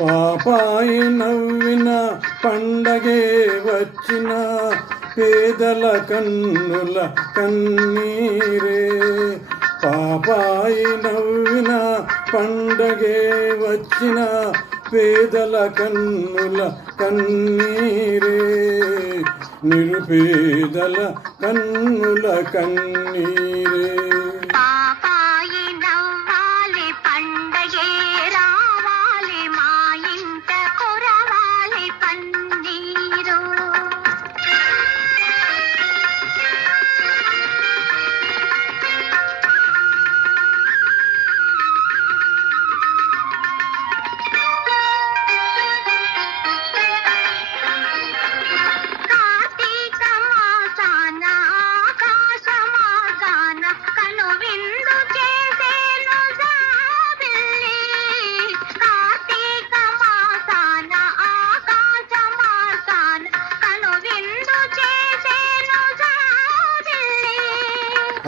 పాపాయి నవ్విన పండగే వచ్చిన పేదల కన్నుల కన్నీరే. పాపాయి నవ్విన పండగే వచ్చిన పేదల కన్నుల కన్నీరే. నిరుపేదల కన్నుల కన్నీరే.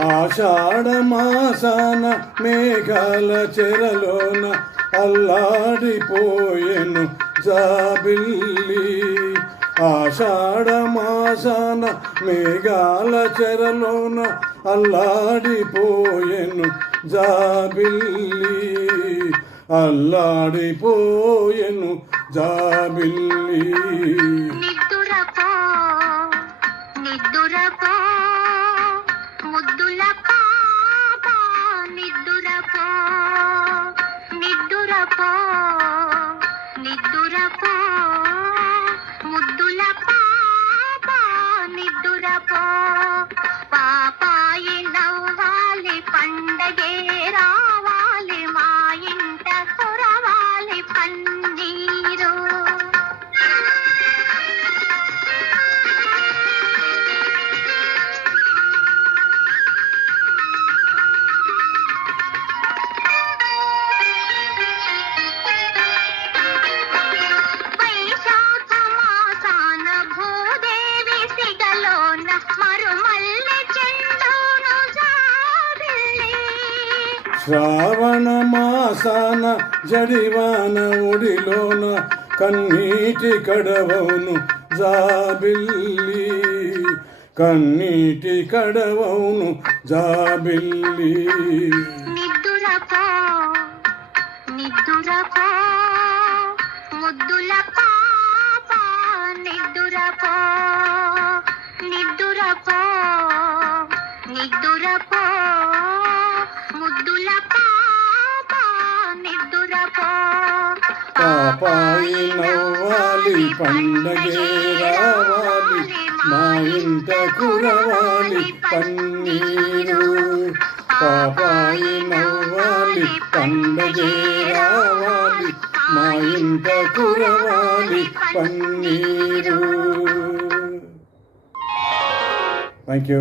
ఆషాఢ మాసాన మేఘాల చెరలోన అల్లాడిపోయెను జాబిల్లి. ఆషాఢ మాసాన మేఘాల చెరలోన అల్లాడిపోయెను జాబిల్లి. అల్లాడిపోయెను జాబిల్లి. ముద్దుల పాప నిద్దురపో నిద్దురపో నిద్దురపో ముద్దుల పాప నిద్దురపో. పాపాయి నవ్వాలి పండగే రావాలి మా ఇంట కురవాలి పన్నీరు. శ్రావణ మాసాన జడివాన ఒడిలోన కన్నీటి కడవవును జాబిల్లి. కన్నీటి కడవవును జాబిల్లి. నిద్దురపో నిద్దురపో ముద్దుల పాప నిద్దురపో నిద్దురపో నిద్దురపో ముద్దుల పాప నిద్దురపో. పాపాయి నవ్వాలి పండగే రావాలి మా ఇంట కురవాలి పన్నీరు. పాపాయి నవ్వాలి పండగే రావాలి మా ఇంట కురవాలి పన్నీరు. Thank you.